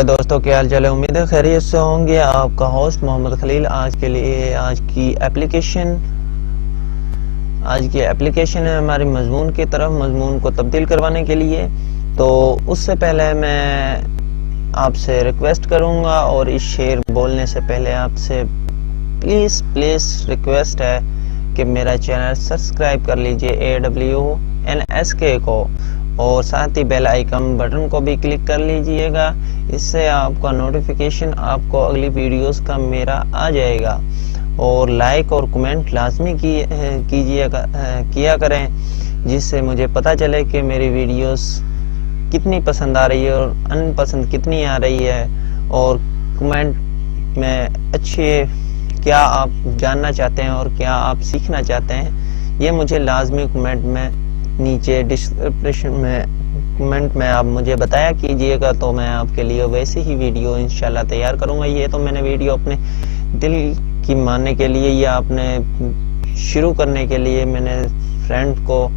प्यारे दोस्तों, क्या हाल चाल है। उम्मीद है खैरियत से होंगे। आपका होस्ट मोहम्मद खलील आज के लिए आज की एप्लीकेशन है हमारी मजमून को तब्दील करवाने के लिए। तो उससे पहले मैं आपसे रिक्वेस्ट करूंगा और इस शेर बोलने से पहले आपसे प्लीज रिक्वेस्ट है कि मेरा चैनल सब्सक्राइब कर लीजिए AWNSK को, और साथ ही बेल आइकन बटन को भी क्लिक कर लीजिएगा। इससे आपका नोटिफिकेशन आपको अगली वीडियोस का मेरा आ जाएगा। और लाइक और कमेंट लाजमी किया करें, जिससे मुझे पता चले कि मेरी वीडियोस कितनी पसंद आ रही है और अनपसंद कितनी आ रही है। और कमेंट में अच्छे क्या आप जानना चाहते हैं और क्या आप सीखना चाहते हैं, ये मुझे लाजमी कमेंट में नीचे डिस्क्रिप्शन में कमेंट में आप मुझे बताया कीजिएगा। तो मैं आपके लिए वैसे ही वीडियो इंशाल्लाह तैयार करूंगा। ये तो मैंने वीडियो अपने दिल की मानने के लिए या अपने शुरू करने के लिए, मैंने फ्रेंड को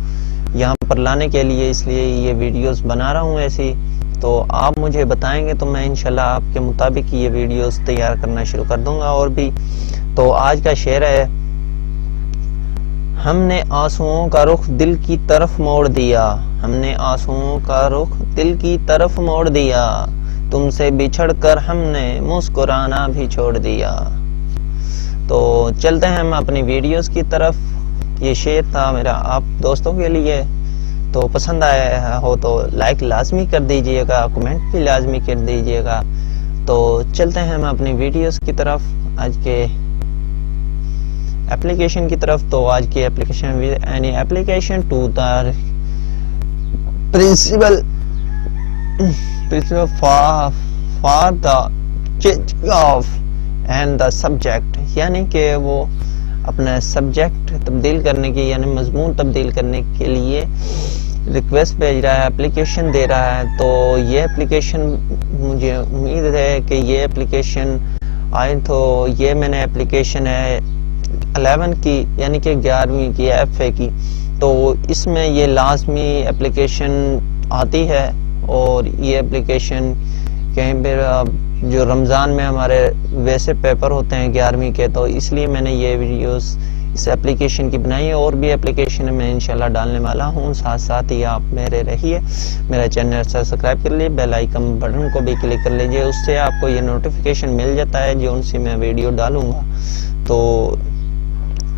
यहाँ पर लाने के लिए इसलिए ये वीडियोस बना रहा हूँ ऐसी। तो आप मुझे बताएंगे तो मैं इंशाल्लाह आपके मुताबिक ये वीडियोस तैयार करना शुरू कर दूंगा। और भी तो आज का शेर है, हमने आंसुओं का रुख दिल की तरफ मोड़ दिया, हमने आंसुओं का रुख दिल की तरफ मोड़ दिया, तुमसे बिछड़कर हमने मुस्कुराना भी छोड़ दिया। तो चलते हैं हम अपनी वीडियोस की तरफ। ये शेर था मेरा आप दोस्तों के लिए। तो पसंद आया हो तो लाइक लाजमी कर दीजिएगा, कमेंट भी लाजमी कर दीजिएगा। तो चलते हैं हम अपनी वीडियोस की तरफ, आज के एप्लीकेशन की तरफ। तो आज की application with any application to the principal for the change of and the subject, यानी कि वो अपना सब्जेक्ट तब्दील करने की यानी मजमून तब्दील करने के लिए रिक्वेस्ट भेज रहा है, एप्लीकेशन दे रहा है। तो ये एप्लीकेशन मुझे उम्मीद है कि ये एप्लीकेशन आए। तो ये मैंने एप्लीकेशन है 11 की यानी कि 11वीं की FA की। तो इसमें ये लाजमी एप्लीकेशन आती है। और ये एप्लीकेशन कहीं पर जो रमज़ान में हमारे वैसे पेपर होते हैं 11वीं के, तो इसलिए मैंने ये वीडियोस इस एप्लीकेशन की बनाई है। और भी एप्लीकेशन मैं इंशाल्लाह डालने वाला हूँ। साथ साथ ही आप मेरे रहिए, मेरा चैनल सब्सक्राइब कर लीजिए, बेल आइकन बटन को भी क्लिक कर लीजिए। उससे आपको ये नोटिफिकेशन मिल जाता है जो उनसे मैं वीडियो डालूंगा। तो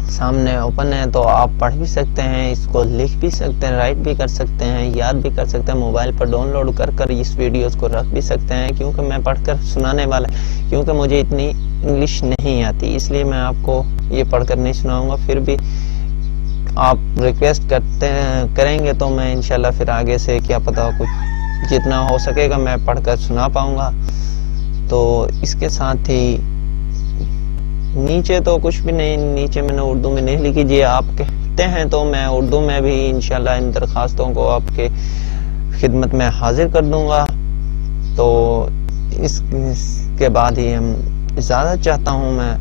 सामने ओपन है, तो आप पढ़ भी सकते हैं, इसको लिख भी सकते हैं, राइट भी कर सकते हैं, याद भी कर सकते हैं, मोबाइल पर डाउनलोड कर इस वीडियोस को रख भी सकते हैं। क्योंकि मैं पढ़कर सुनाने वाला, क्योंकि मुझे इतनी इंग्लिश नहीं आती, इसलिए मैं आपको ये पढ़कर नहीं सुनाऊंगा। फिर भी आप रिक्वेस्ट करेंगे तो मैं इंशाल्लाह फिर आगे से क्या पता कुछ जितना हो सकेगा मैं पढ़कर सुना पाऊंगा। तो इसके साथ ही नीचे तो कुछ भी नहीं, नीचे मैंने उर्दू में नहीं लिखी। जी आप कहते हैं तो मैं उर्दू में भी इंशाल्लाह इन दरखास्तों को आपके खिदमत में हाजिर कर दूंगा। तो इसके बाद ही हम इजाज़त चाहता हूँ मैं।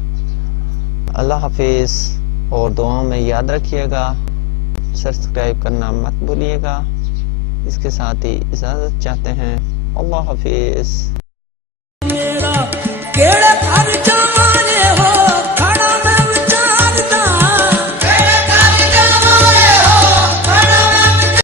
अल्लाह हाफिज़, और दुआओं में याद रखिएगा, सब्सक्राइब करना मत भूलिएगा। इसके साथ ही इजाज़त चाहते हैं। अल्लाह हाफिज़।